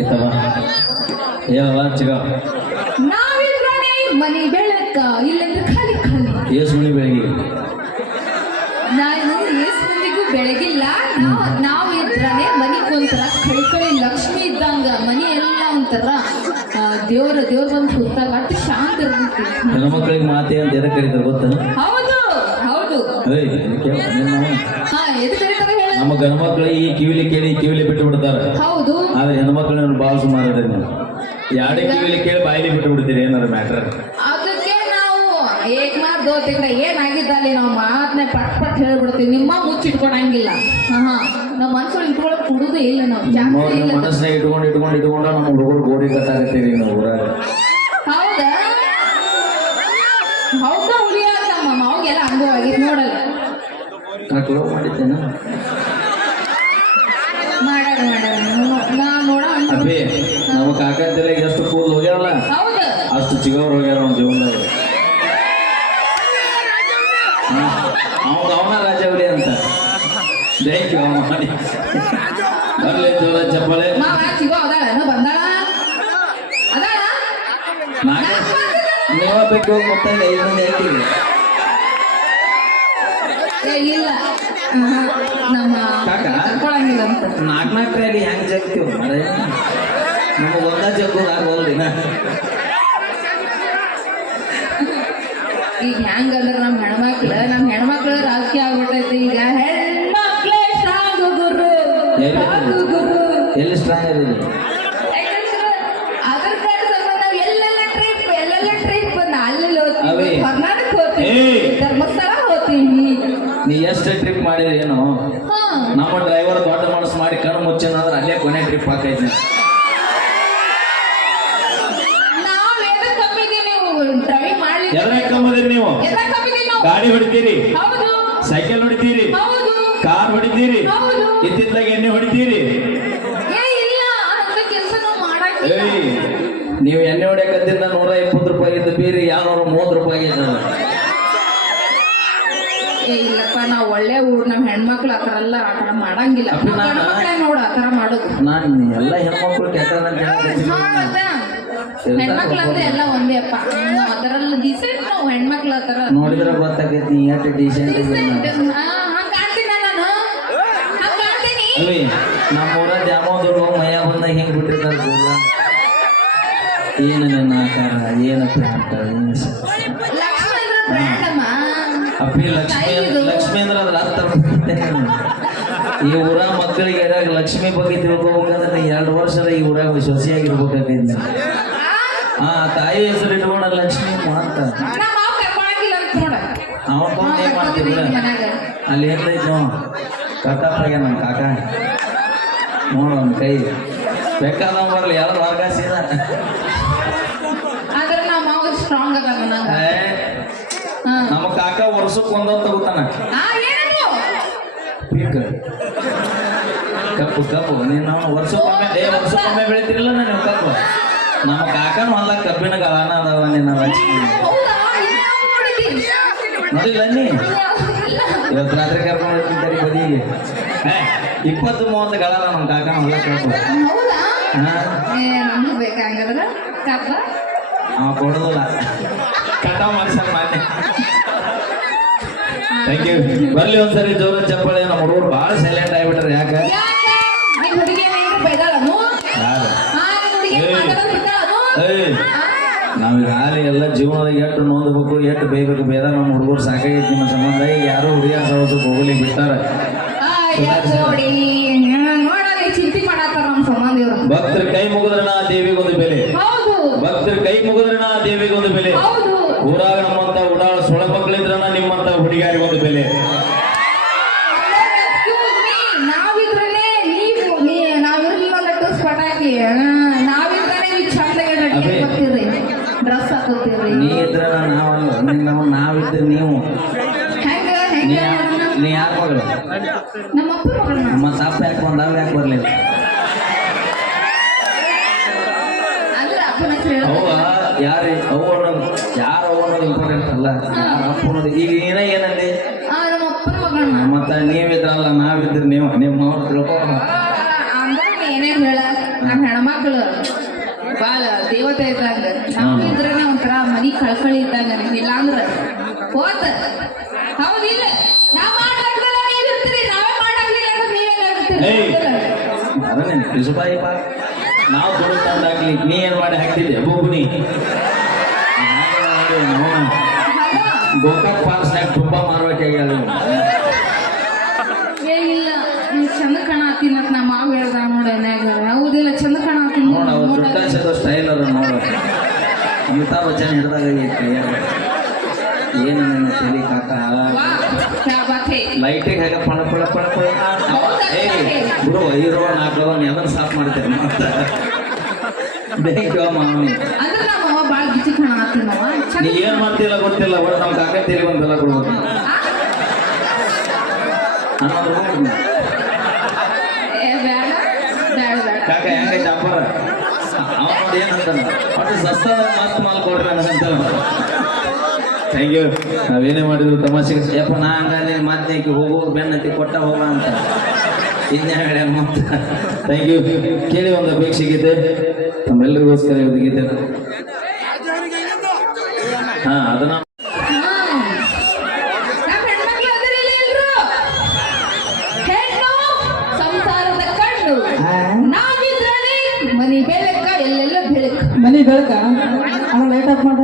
ಇತ್ತವ ಯಾವ ಚಿಗ ನಾವಿದ್ರೇ ಮನೆ ಬೆಳಕ ಇಲ್ಲಂದ್ರೆ ಖಾಲಿ ಖಾಲಿ. ಏಸು ಮಣಿ ಬೆಳಗ್ಗೆ ನಾನು ಏಸ್ ಮಂದಿಗೂ ಬೆಳಗಿಲ್ಲ. ನಾವು ನಾವು ಇದ್ರನೆ ಮನಿ ಒಂಥರ ಕಳ್ಕಳಿ ಲಕ್ಷ್ಮಿ ಇದ್ದಂಗ ಮನಿ ಎಲ್ಲ ಒಂಥರ ದೇವ್ರ ದೇವ್ರ ಬಂದು ಕೂತಾಗ ಅಷ್ಟು ಶಾಂತ ಹೆಣ್ಮಕ್ಳಿಗೆ ಮಾತೆ ಅಂತ ಎದಕ್ಕೆ ಕರೀತಾರೆ ಗೊತ್ತಲ್ಲ ಹೌದು ಹೌದು. ನಮ್ಮ ಗಂಡ್ಮಕ್ಳಿಗೆ ಈ ಕಿವಿಲಿ ಕೇಳಿ ಕಿವಿಲಿ ಬಿಟ್ಟು ಬಿಡ್ತಾರೆ. ಹೌದು. ಆದ್ರೆ ಹೆಣ್ಮಕ್ಳನ್ನ ಭಾಳ ಸುಮಾರು ನೀವು ಎರಡೇ ಕಿವಿಲಿ ಕೇಳಿ ಬಾಯಿಲಿ ಬಿಟ್ಟು ಬಿಡ್ತೀರಿ ಏನಾದ್ರು ಮ್ಯಾಟರ್? ಅದಕ್ಕೆ ನಾವು ಏಕ್ ಮಾರ್ ದೋ ತಿಂಗಳ ಏನಾಗಿದ್ದಲ್ಲಿ ನಾವು ಮಾತನ್ನ ಪಟ್ ಪಟ್ ಹೇಳ್ಬಿಡ್ತೀವಿ. ನಿಮ್ಮ ಮುಚ್ಚಿಟ್ಕೊಡಂಗಿಲ್ಲ ಹಾ ನಮ್ಮ ಮನ್ಸೊಳಗೆ ಇಟ್ಕೊಳಕ್ ಕೊಡುದೇ ಇಲ್ಲ ನಾವು. ಜಾಸ್ತಿ ಇಲ್ಲ. ಮನಸ್ಸನ್ನ ಇಟ್ಕೊಂಡು ಇಟ್ಕೊಂಡು ಇಟ್ಕೊಂಡು ನಮ್ಮ ಹುಡುಗರು ಗೋಡಿ ಕಟ್ಟಾಗತ್ತೀವಿ ನಾವು ಊರಾಗ. ಹೌದಾ? ಹೌದಾ ಉಳಿಯಾತಮ್ಮ ಮಾವಿಗೆಲ್ಲ ಅನುಭವ ಆಗಿದ್ ನೋಡಲ್ಲ. ನಾ ಮಾಡಿದ್ದೇನೆ ಮಾಡ್ಯಾರ ಮಾಡ್ಯಾರ ನೋ- ನಾ ನೋಡ ಅಪ್ಪಿ ನಮ್ಮ ಕಾಕಂತೆಲ್ಲ ಎಷ್ಟು ಕೂದಲು ಹೋಗ್ಯಾರಲ್ಲ? ಅಷ್ಟು ಚಿಗವ್ರು ಹೋಗ್ಯಾರ ಅವ್ನ ಜೀವನದಾಗ. ಅವನ ಅವನ ರಾಜವಲಿ ಅಂತ. ಥ್ಯಾಂಕ್ ಯು ಅವನ ಮಾಡಿ. ಬರ್ಲಿ ಜೋಳ ಚಪ್ಪಾಳೆ. ನೀವ ಹೋಗಿ ಮತ್ತೆ ಐದು ಮಂದಿ ಇಲ್ಲ. ನಮ್ಮ ನಾಲ್ಕು ನಾಲ್ಕು ಅಲ್ಲಿ ಹೆಂಗೆ ಜಗ್ತೀವಿ ಮರೆ ನಮಗೆ ಒಂದ ಜಗ್ಗು ಆಗೋದಿಲ್ಲ. ದಿನ ಈಗ ಹೆಂಗಂದ್ರ ನಮ್ಮ ಹೆಣ್ಮಕ್ಳು ನಮ್ಮ ಹೆಣ್ಮಕ್ಳು ರಾಜಕೀಯ ಆಗ್ಬಿಟ್ಟೈತಿ ಈಗ. ಹೆಣ್ಮಕ್ಳೇ ಸ್ಟ್ರಾಂಗ್ ಗುರು ಎಲ್ಲಿ? ಸ್ಟ್ರಾಂಗ್ ನೀ ಎಷ್ಟು ಟ್ರಿಪ್ ಮಾಡಿದ್ರೇನು? ನಮ್ಮ ಡ್ರೈವರ್ ದೊಡ್ಡ ಮನಸ್ಸು ಮಾಡಿ ಕಣ್ಣು ಮುಚ್ಚಿನಂದ್ರೆ ಅಲ್ಲೇ ಕೊನೆ ಟ್ರಿಪ್ ಹಾಕೈತೆ. ಎದ್ರ ಕಮ್ಮಿಗೆ ನೀವು ಗಾಡಿ ಹೊಡಿತೀರಿ. ಸೈಕಲ್ ಹೊಡಿತೀರಿ. ಕಾರ್ ಹೊಡಿತೀರಿ. ಇತ್ತಿತ್ತಲಾಗ ಎಣ್ಣೆ ಹೊಡಿತೀರಿ. ನಾವು ಎಣ್ಣೆ ಹೊಡ್ಯಾಕತ್ತಿಂದ ನೂರ ಇಪ್ಪತ್ತು ರೂಪಾಯಿ ಇದ್ದು ಬೀರಿ ಯಾರು ಮೂವತ್ತು ರೂಪಾಯಿ ಇಲ್ಲಪ್ಪ ನಾವ್ ಒಳ್ಳೆ ಊರ್ ನಮ್ ಹೆಣ್ಮಕ್ಳು ಆ ಥರ ಎಲ್ಲ ಆ ಥರ ಮಾಡಂಗಿಲ್ಲ. ನೋಡು ಆ ಥರ ಮಾಡೋದು. ನಾನು ಎಲ್ಲ ಹೆಣ್ಮಕ್ಳು ಕೆಟ್ಟದಂತ ಮತ್ತೆ ಹೆಣ್ಮಕ್ಳು ಅಂದ್ರೆ ಎಲ್ಲ ಒಂದೇ ಅಪ್ಪ. ನಾವ್ ಅದರಲ್ಲಿ ಡಿಸೆಂಟ್ ನಾವು ಹೆಣ್ಮಕ್ಳು ಆ ನೋಡಿದ್ರೆ ಗೊತ್ತಾಗೈತಿ ನೀ ಎಷ್ಟು ಡೀಸೆಂಟ್ ಹಂಗ ಕಾಣ್ತೀನಿ ನಾನು. ಹಂಗ ಕಾಣ್ತೀನಿ. ಅಲ್ವಿ ನಮ್ಮ ಊರ ದ್ಯಾಮೋದ್ರು ಮಯ ಬಂದಾಗ ಹೆಂಗ್ ಬಿಟ್ಟಿರ್ತಾರ ಏನು ನನ್ನ ಆಕಾರ ಏನು ಏನು ಅಪ್ಪಿ ಲಕ್ಷ್ಮಿ. ಲಕ್ಷ್ಮಿ ಅಂದ್ರೆ ಅದ್ರ ಅರ್ಥ ಈ ಊರ ಮಕ್ಕಳಿಗೆ ಯಾರಾಗ ಲಕ್ಷ್ಮಿ ಬಗ್ಗೆ ತಿಳ್ಕೊಬೇಕಂದ್ರೆ ಎರಡು ವರ್ಷದ ಈ ಊರಾಗ ಸೊಸೆಯಾಗಿರ್ಬೇಕಾಗೈತಿ ಆ, ತಾಯಿ ಹೆಸರು ಇಟ್ಕೊಂಡ ಲಕ್ಷ್ಮಿ ಅಂತ ನಮ್ಮ ಮಾವ ಕರ್ಕೊಳಂಗಿಲ್ಲ ಅಂತ ನೋಡ. ಅವನ್ ಬಂದು ಏನ್ ಮಾಡ್ತಿದ್ರ? ಅಲ್ಲಿ ಏನ್ಲೈತ್ ನೋ ಕಟ್ಟಪ್ಪಾಗ್ಯ ನಮ್ಮ ಕಾಕ? ನೋಡು ಅವ್ನ ಕೈ. ಬೇಕಾದವ್ ಬರ್ಲಿ ಯಾರು ವರ್ಗಾಸಿದ. ಆದ್ರೆ ನಮ್ಮ ಮಾವ ಸ್ಟ್ರಾಂಗ್ ಅದ ನಮ್ಮ ಕಾಕ ವರ್ಷಕ್ಕೆ ಒಂದೊಂದು ತಗೋತಾನ. ಪೀಕ್. ಕಪ್ಪು ಕಪ್ಪು. ನೀನು ನಾವು ವರ್ಷಕ್ಕೊಮ್ಮೆ ವರ್ಷಕ್ಕೊಮ್ಮೆ ಬೆಳಿತಿರಲ್ಲ ನಾನು ಕಪ್ಪು? ನಮ್ಮ ಕಾಕನ ಹೊಲ ಕಬ್ಬಿನ ಗಳಾನ ಅದಾವ ನಿನ್ನ? ನೋಡಿಲ್ಲ ನೀ. ಇವತ್ತು ರಾತ್ರಿ ಕರ್ಕೊಂಡು ಹೋಗ್ತಿದ್ದಾರೆ ಬದಿಗೆ. ಇಪ್ಪತ್ತು ಮೂವತ್ತು ಗಳಾನ ನಮ್ಮ ಕಾಕನ ಹೊಲ ಅವ ಕೊಡೋದಿಲ್ಲ. ಕಟಾವ್ ಮಾಡ್ಸಕ್ ಮಾನ್ಯ. ಥ್ಯಾಂಕ್ ಯು ಬರ್ಲಿ ಒಂದ್ಸರಿ ಜೋರ ಚಪ್ಪಳೆ. ನಮ್ಮ ಹುಡುಗರು ಭಾಳ ಸೈಲೆಂಟ್ ಆಗಿಬಿಟ್ರೆ ಯಾಕೆ? ನಾವ್ ಹಾಲಿ ಎಲ್ಲ ಜೀವನದಾಗ ಎಷ್ಟು ನೋಡ್ಬೇಕು ಎಷ್ಟು ಬೇಯ್ಬೇಕು ಬೇರೆ ನಮ್ಮ ಹುಡುಗರು ಸಾಕಾಗೈತಿ ನಿಮ್ಮ ಸಂಬಂಧ. ಈಗ ಯಾರು ಹುಡುಗಿಯ ಸಹಸಕ್ಕೆ ಹೋಗ್ಲಿಕ್ಕೆ ಬಿಡ್ತಾರ. ಭಕ್ತರ ಕೈ ಮುಗಿದ್ರೆ ನಾ ದೇವಿಗೊಂದು ಬೆಲೆ. ಭಕ್ತರ ಕೈ ಮುಗಿದ್ರೆ ನಾ ದೇವಿಗೊಂದು ಬೆಲೆ. ಊರಾಗ ನಮ್ಮಂತ ಉಡಾಳ ಸೊಳ ಮಕ್ಕಳಿದ್ರನ ನಿಮ್ಮಂತ ಹುಡುಗಿಯಾರಿಗೊಂದು ಬೆಲೆ Excuse me, ನಾವಿದ್ರಲ್ಲೇ ನೀವು ನೀ ನಾವಿರ್ಲಿಲ್ಲ ಲಟ್ಟಸ್ ಪಟಾಕಿ ಆ, ನಾವಿದ್ರಲ್ಲೇ ನೀವು ಚಂದಾಗಿ ಅದೇ. ಬರ್ತೀರಿ ಡ್ರೆಸ್ ಹಾಕೋತೀರಿ ನೀ ಇದ್ರ ನಾವಲ್ಲ ನೀನ್ ನಾವು ನಾವಿದ್ರೆ ನೀವು ಹೆಂಗ ನೀ ಹೆಂಗ ಯಾ- ಮಗಳು ನಮ್ಮ ಅಪ್ಪ ಮಗಳನ್ನ? ನಮ್ಮ ತಪ್ಪ ಯಾಕೆ ಯಾಕೆ ಬರ್ಲಿಲ್ಲ? ಅವ್ವ ಯಾರು? ಅವು ಅನ್ನೋದು ಯಾರು ಅವು ಅನ್ನೋದು ಇಂಪಾರ್ಟೆಂಟ್ ಅಲ್ಲ? ಯಾರು ಅಪ್ಪ ಅನ್ನೋದು? ಈಗ ಏನ ಏನಂದೆ? ಮತ್ತ ನೀವಿದ್ರಲ್ಲ ನಾವಿದ್ರೆ ನೀವು. ನಿಮ್ಮ ಅವ್ರು ತಿಳ್ಕೊ. ಏನೇನ್ ಹೇಳ ನಮ್ಮ ಹೆಣ್ಮಕ್ಳು ಬಾಳ ದೇವತೆ ಇದ್ದಂಗ ನಾವು ಇದ್ರೇನೆ ಒಂಥರ ಮನಿ ಕಳ್ಕಳಿ ಇದ್ದಂಗ ಇಲ್ಲಾಂದ್ರ ಹೋತ. ಅದನ್ನೇ ಬಾ ನಾವು ದುಡ್ಡು ತಂದಾಗ್ಲಿ ನೀ ಏನ್ ಮಾಡಿ ಹಾಕ್ತಿದ್ದೆ ಬೋಗುಣಿ ಗೋಕಾಕ್ ಪಾರ್ಸ್ನಾಗ ತುಂಬಾ ಮಾರ್ಬೇಕಾಗ್ಯಾದ ಏ ಇಲ್ಲ. ನೀವ್ ಚಂದ ಅಂತ ನಮ್ಮ ಮಾವ ಹೇಳ್ದ ನೋಡ ಏನಾಗ ಹೌದಿಲ್ಲ ಚಂದ ಕಾಣತ್ತೀನಿ ನೋಡ ಅವ್ರು ದುಡ್ಡು ಸ್ಟೈಲ್ ಅದ ನೋಡ. ಅಮಿತಾಬ್ ಬಚ್ಚನ್ ಹಿಡ್ದಾಗ ಏನು ನನ್ನ ತಲೆ ಕಾಕ? ಪಣ ಲೈಟಿಗೆ ಹಾಗೆ ಪಳ ಪಳ ಪಳ ಪಳ ಏ ಗುರು ಹೀರೋ ನಾಲ್ಕು ಅದನ್ನ ಸಾಫ್ ಮಾಡ್ತೇನೆ ಮತ್ತೆ ಬೇಕು ಮಾವನಿ. ನೀ ಏನ್ ಮಾಡ್ತಿಲ್ಲ ಗೊತ್ತಿಲ್ಲ ಒಟ್ಟು ನಮ್ಮ ಕಾಕ ತೇಲಿ ಒಂದು ಬೆಲ್ಲ ಕೊಡ್ಬೇಕು ಕಾಕ ಹೆಂಗೈತೆ ಅಪ್ಪಾರ? ಅವ ನೋಡಿ ಏನಂತಾನ ಒಟ್ಟು ಸಸ್ತಾದ ಮಸ್ತ್ ಮಾಲ್ ಕೊಡ್ರಿ ಅಂತ ಥ್ಯಾಂಕ್ ಯು ನಾವೇನೇ ಮಾಡಿದ್ರು ತಮಾಷೆಗೆ. ಯಪ್ಪ ನಾ ಹಂಗಾದ್ರೆ ಮತ್ತೆ ಹೋಗೋ ಬೆನ್ನತ್ತಿ ಕೊಟ್ಟ ಹೋಗ ಅಂತ. ಇನ್ನೇ ಹೇಳ ಮತ್ತೆ ಥ್ಯಾಂಕ್ ಯು ಕೇಳಿ ಒಂದು ಅಪೇಕ್ಷೆ ಗೀತೆ. ತಮ್ಮೆಲ್ಲರಿಗೋಸ್ಕರ ಒಂದು ಗೀತೆ. ಹಾ ಅದನ್ನ ಮನಿ ಬೆಳಕ ಎಲ್ಲೆಲ್ಲ ಬೆಳಕ. ಮನಿ ಬೆಳಕ? ಅಣ್ಣ ಲೈಟ್ ಆಫ್ ಮಾಡ.